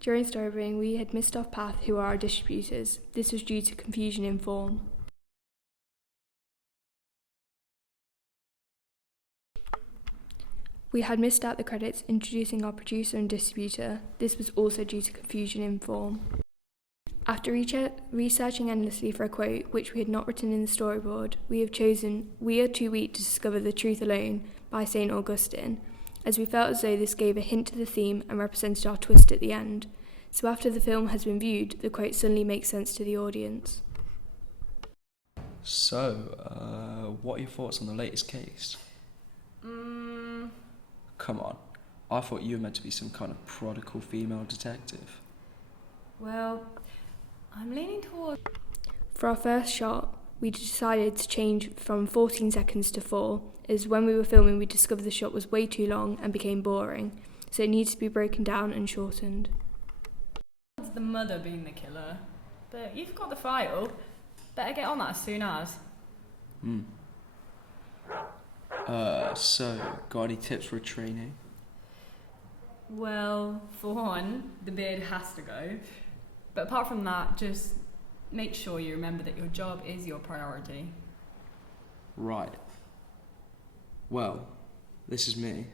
During storyboarding, we had missed off Path, who are our distributors. This was due to confusion in form. We had missed out the credits introducing our producer and distributor. This was also due to confusion in form. After researching endlessly for a quote which we had not written in the storyboard, we have chosen "We are too weak to discover the truth alone" by St. Augustine, as we felt as though this gave a hint to the theme and represented our twist at the end. So after the film has been viewed, the quote suddenly makes sense to the audience. So, what are your thoughts on the latest case? Come on, I thought you were meant to be some kind of prodigal female detective. Well, I'm leaning towards... For our first shot, we decided to change from 14 seconds to 4, as when we were filming we discovered the shot was way too long and became boring, so it needs to be broken down and shortened. It's the mother being the killer, but you've got the file. Better get on that as soon as. So, got any tips for a trainee? Well, for one, the beard has to go. But apart from that, just make sure you remember that your job is your priority. Right. Well, this is me.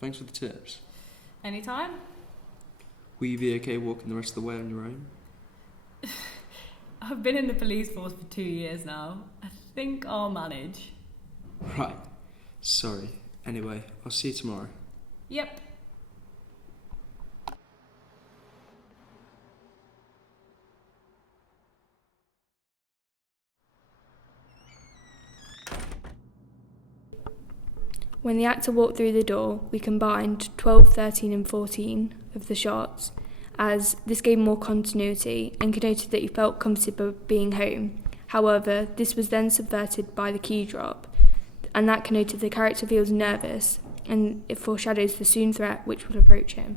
Thanks for the tips. Anytime? Will you be okay walking the rest of the way on your own? I've been in the police force for 2 years now. I think I'll manage. Right. Sorry. Anyway, I'll see you tomorrow. Yep. When the actor walked through the door, we combined 12, 13 and 14 of the shots, as this gave more continuity and connoted that he felt comfortable being home. However, this was then subverted by the key drop, and that connoted the character feels nervous, and it foreshadows the soon threat which will approach him.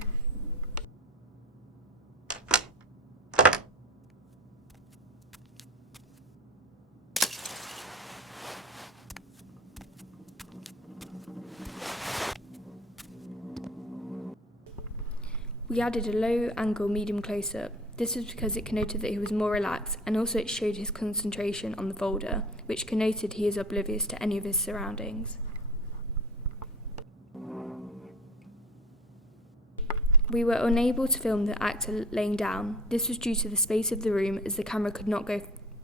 We added a low angle medium close-up. This was because it connoted that he was more relaxed, and also it showed his concentration on the folder, which connoted he is oblivious to any of his surroundings. We were unable to film the actor laying down. This was due to the space of the room, as the camera could not go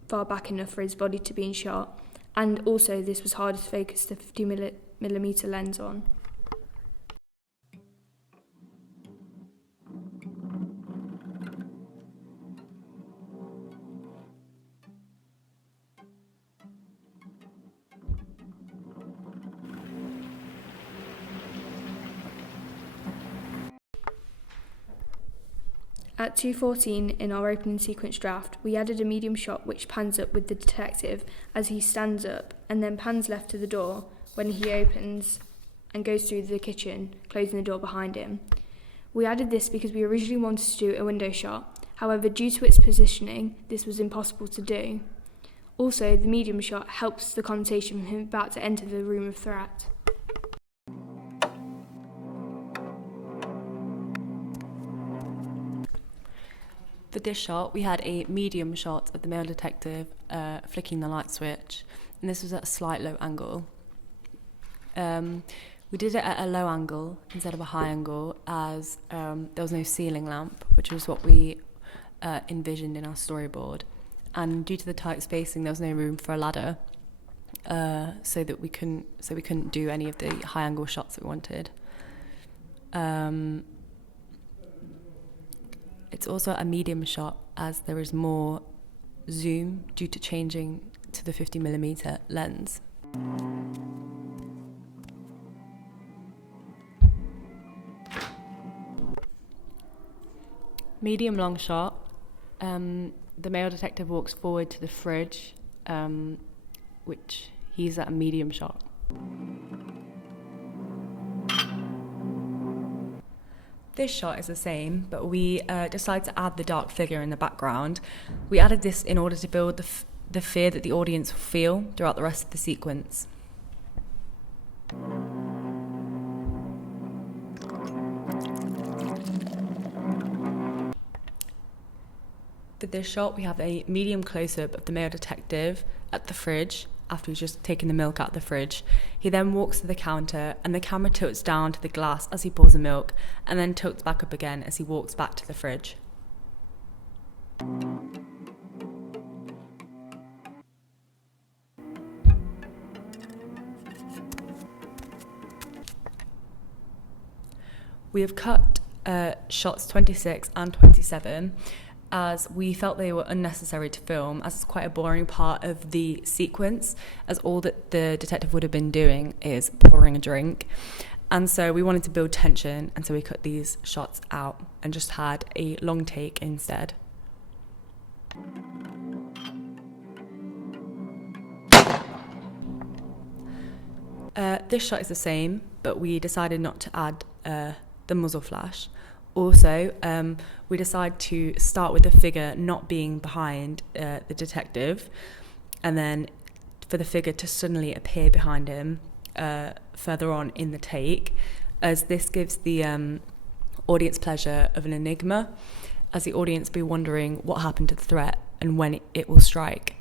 far back enough for his body to be in shot, and also this was harder to focus the 50mm lens on. At 2:14 in our opening sequence draft, we added a medium shot which pans up with the detective as he stands up, and then pans left to the door when he opens and goes through the kitchen, closing the door behind him. We added this because we originally wanted to do a window shot. However, due to its positioning, this was impossible to do. Also, the medium shot helps the connotation of him about to enter the room of threat. For this shot, we had a medium shot of the male detective flicking the light switch, and this was at a slight low angle. We did it at a low angle instead of a high angle, as there was no ceiling lamp, which was what we envisioned in our storyboard. And due to the tight spacing, there was no room for a ladder, so we couldn't do any of the high angle shots that we wanted. It's also a medium shot, as there is more zoom due to changing to the 50mm lens. Medium long shot. The male detective walks forward to the fridge, which he's at a medium shot. This shot is the same, but we decided to add the dark figure in the background. We added this in order to build the fear that the audience will feel throughout the rest of the sequence. For this shot, we have a medium close-up of the male detective at the fridge after he's just taken the milk out of the fridge. He then walks to the counter and the camera tilts down to the glass as he pours the milk and then tilts back up again as he walks back to the fridge. We have cut shots 26 and 27 as we felt they were unnecessary to film, as it's quite a boring part of the sequence, as all that the detective would have been doing is pouring a drink. And so we wanted to build tension, and so we cut these shots out and just had a long take instead. This shot is the same, but we decided not to add the muzzle flash. Also, we decided to start with the figure not being behind the detective, and then for the figure to suddenly appear behind him further on in the take, as this gives the audience pleasure of an enigma, as the audience be wondering what happened to the threat and when it will strike.